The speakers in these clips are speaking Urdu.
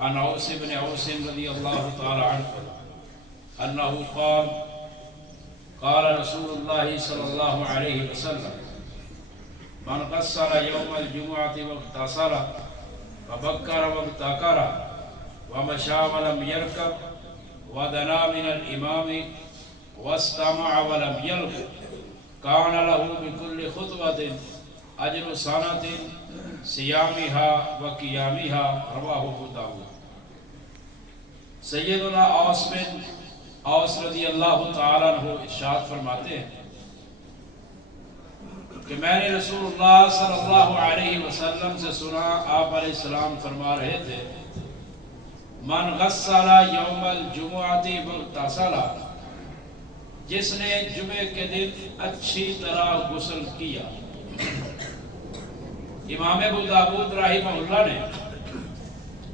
عن اوس بن اوس رضی اللہ تعالی عنہ انه قال قال رسول الله صلی اللہ علیہ وسلم من غسل يوم الجمعة واغتسل فبكر وابتكر ومشى ولم يركب ودنا من الإمام واستمع ولم يلغ كان له بكل خطوة أجر سنة صيامها وقيامها رواه ابو داود۔ سیدنا اوس بن اوس رضی اللہ تعالیٰ عنہ ارشاد فرماتے ہیں کہ میں نے رسول اللہ صلی اللہ علیہ وسلم سے سنا، آپ علیہ السلام فرما رہے تھے من غسل یوم الجمعۃ واغتسل، جس نے جمعے کے دن اچھی طرح غسل کیا۔ امام ابو داود رحمہ اللہ نے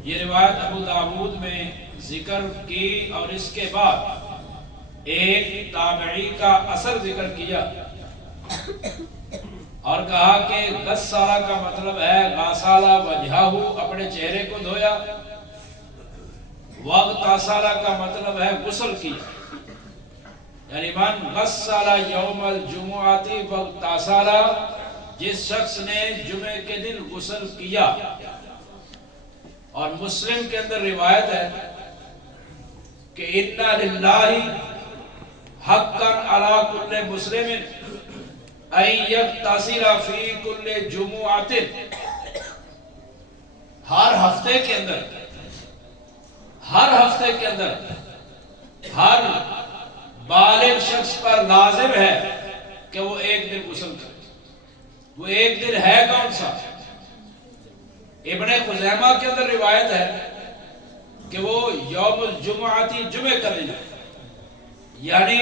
یہ روایت ابو داود میں ذکر کی اور اس کے بعد ایک تابعی کا اثر ذکر کیا اور کہا کہ غسالہ کا مطلب ہے غسالہ وجہہ، اپنے چہرے کو دھویا، واغتسل کا مطلب ہے غسل کیا، یعنی من غسل یوم الجمعۃ واغتسل، جس شخص نے جمعے کے دن غسل کیا۔ اور مسلم کے اندر روایت ہے کہ اِنَّ لِلَّهِ حَقًّا عَلَى كُلِّ مُسْلِمٍ أَن يَغْتَسِلَ فِي كُلِّ جُمُعَةٍ، ہر ہفتے کے اندر ہر بالغ شخص پر لازم ہے کہ وہ ایک دن غسل کرے۔ وہ ایک دن ہے کون سا؟ ابن خزیمہ کے اندر روایت ہے کہ وہ یوم الجمعہ جمعے کا دن ہے، یعنی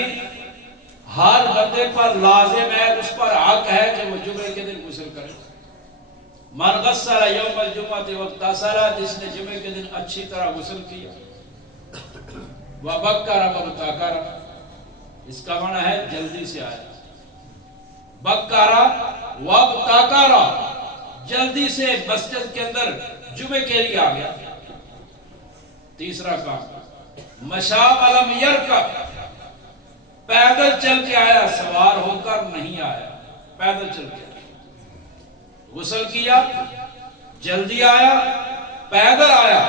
ہر بندے پر لازم ہے، اس پر حق ہے کہ وہ جمعے کے دن غسل کرے۔ من غسل یوم الجمعہ واغتسل، جس نے جمعے کے دن اچھی طرح غسل کیا۔ وبکر وابتکر، اس کا معنی ہے جلدی سے آیا۔ بکر وابتکر، جلدی سے مسجد کے اندر جمعے کے لیے آ گیا۔ تیسرا کام مشا ولم یرکب، پیدل چل کے آیا، سوار ہو کر نہیں آیا، پیدل چل کے آیا، غسل کیا، جلدی آیا، پیدل آیا۔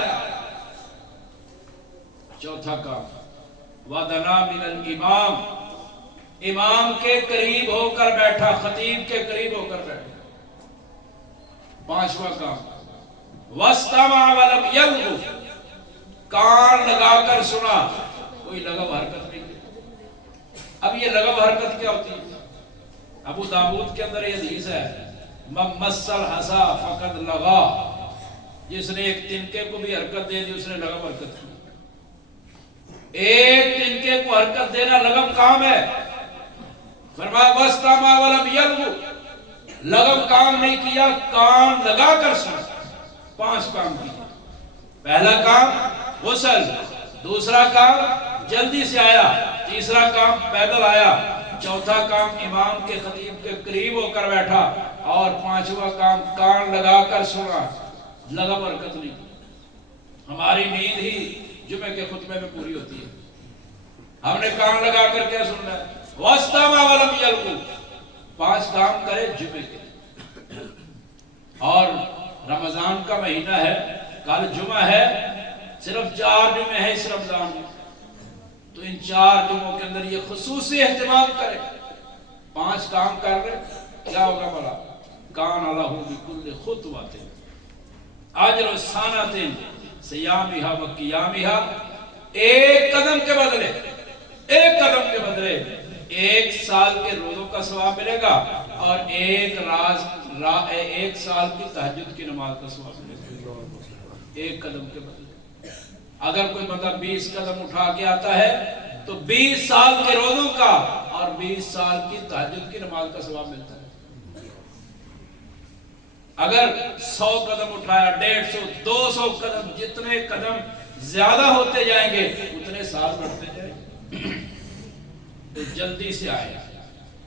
چوتھا کام ودنا من الامام، امام کے قریب ہو کر بیٹھا، خطیب کے قریب ہو کر بیٹھا۔ پانچواں کام واستمع ولم یلغ، کان لگا کر سنا، کوئی لغو حرکت نہیں کی۔ اب یہ لغو حرکت کیا ہوتی ہے؟ ابو داود کے اندر یہ حدیث ہے من مس الحصا فقد لغا، جس نے ایک تنکے کو بھی حرکت دے دی اس نے لغو حرکت کی۔ ایک تنکے کو حرکت دینا لغو کام ہے۔ فرمایا واستمع ولم یلغ، لغو کام نہیں کیا، کان لگا کر سنا۔ پانچ کام کیا۔ پہلا کام غسل، دوسرا کام جلدی سے آیا، تیسرا کام پیدل آیا، چوتھا کام امام کے خطیب کے قریب ہو کر بیٹھا، اور پانچواں کام کان لگا کر سنا، لغو حرکت نہیں کی۔ ہماری نیند ہی جمعے کے خطبے میں پوری ہوتی ہے۔ ہم نے کان لگا کر کیا سننا ہے؟ واستمع ولم یلغ، پانچ کام کرے جمعے کے۔ اور رمضان کا مہینہ ہے، کل جمعہ ہے، صرف 4 جمعے ہیں اس رمضان میں، تو ان 4 جمعوں کے اندر یہ خصوصی اہتمام کرے۔ 5 کام کر رہے، کیا ہوگا بھلا؟ کان لہ بکل خطوۃ اجر سنۃ صیامھا و قیامھا، ایک قدم کے بدلے 1 سال کے روزوں کا ثواب ملے گا، اور ایک سال کی تہجد کی نماز کا ثواب ملے گا، ایک قدم کے بدلے۔ اگر کوئی بندہ 20 قدم اٹھا کے آتا ہے تو 20 سال کے روزوں کا اور 20 سال کی تہجد کی نماز کا ثواب ملتا ہے۔ اگر 100 قدم اٹھایا، 150، 200 قدم، جتنے قدم زیادہ ہوتے جائیں گے اتنے سال بڑھتے جائیں گے۔ تو جلدی سے آئے،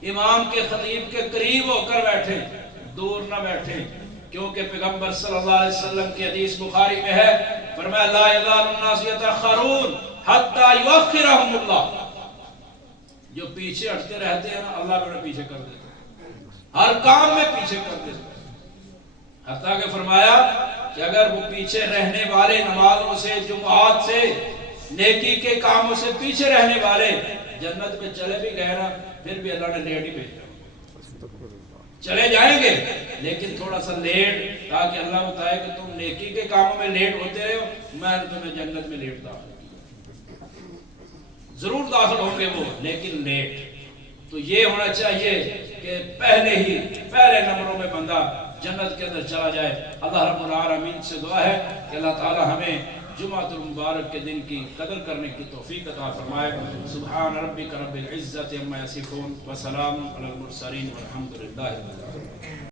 امام کے خطیب کے قریب ہو کر بیٹھے، دور نہ بیٹھے، کیونکہ پیغمبر صلی اللہ علیہ وسلم کی حدیث بخاری میں ہے، فرمایا لا یزال الناس یتأخرون حتی یؤخرهم اللہ، جو پیچھے ہٹتے رہتے ہیں نا اللہ بھی انہیں پیچھے کر دیتا ہے، ہر کام میں پیچھے کر دیتا ہے۔ حتیٰ کہ فرمایا کہ اگر وہ پیچھے رہنے والے نمازوں سے، جمعات سے، نیکی کے کاموں سے پیچھے رہنے والے جنت میں چلے بھی گئے نا پھر بھی اللہ نے لیٹ ہی بھیجا، چلے جائیں گے لیکن تھوڑا سا لیٹ، تاکہ اللہ بتائے کہ تم نیکی کے کاموں میں لیٹ ہوتے رہے ہو، میں نے تمہیں جنت میں لیٹ داخل کیا۔ ضرور داخل ہوں گے وہ لیکن لیٹ۔ تو یہ ہونا چاہیے کہ پہلے نمبروں میں بندہ جنت کے اندر چلا جائے۔ اللہ رب العالمین سے دعا ہے کہ اللہ تعالی ہمیں جمعۃ المبارک کے دن کی قدر کرنے کی توفیق عطا فرمائے۔ سبحان ربک رب العزت عما یصفون وسلام علی المرسلین والحمد للہ رب العالمین۔